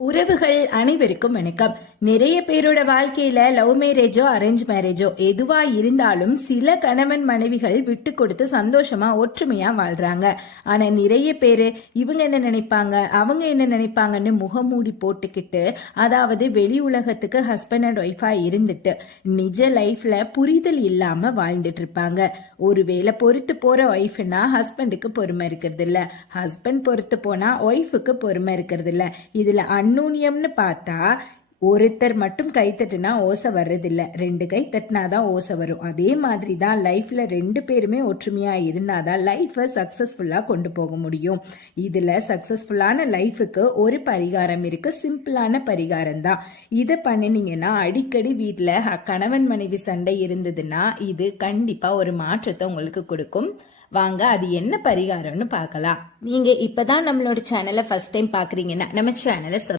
உறவுகள் அனைவருக்கும் வணக்கம். நிறைய பேரோட வாழ்க்கையில லவ் மேரேஜோ அரேஞ்ச் மேரேஜோ எதுவா இருந்தாலும் சில கணவன் மனைவிகள் விட்டு கொடுத்து சந்தோஷமா ஒற்றுமையா வாழ்றாங்க. ஆனா நிறைய பேரு இவங்க என்ன நினைப்பாங்க அவங்க என்ன நினைப்பாங்கன்னு முகமூடி போட்டுக்கிட்டு, அதாவது வெளி உலகத்துக்கு ஹஸ்பண்ட் அண்ட் ஒய்ஃபா இருந்துட்டு நிஜ லைஃப்ல புரிதல் இல்லாம வாழ்ந்துட்டு இருப்பாங்க. ஒருவேளை பொறுத்து போற ஒய்ஃப்னா ஹஸ்பண்டுக்கு பொறுமை இருக்கிறது இல்ல, ஹஸ்பண்ட் பொறுத்து போனா ஒய்ஃபுக்கு பொறுமை இருக்கிறது இல்ல. இதுல அந்நூன்யம்னு பார்த்தா ஒருத்தர் மட்டும் கை தட்டுனா ஓசை வர்றதில்ல, 2 கை தட்டினாதான் ஓசை வரும். அதே மாதிரி தான் லைஃப்ல 2 பேருமே ஒற்றுமையா இருந்தாதான் லைஃபை சக்சஸ்ஃபுல்லா கொண்டு போக முடியும். இதுல சக்சஸ்ஃபுல்லான லைஃபுக்கு ஒரு பரிகாரம் இருக்கு, சிம்பிளான பரிகாரம் தான். இதை பண்ணினீங்கன்னா அடிக்கடி வீட்டுல கணவன் மனைவி சண்டை இருந்ததுன்னா இது கண்டிப்பா ஒரு மாற்றத்தை உங்களுக்கு கொடுக்கும். வாங்க அது என்ன பரிகாரம்னு பார்க்கலாம். நீங்க இப்பதான் நம்மளோட சேனலை ஃபர்ஸ்ட் டைம் பாக்குறீங்கன்னா நம்ம சேனலை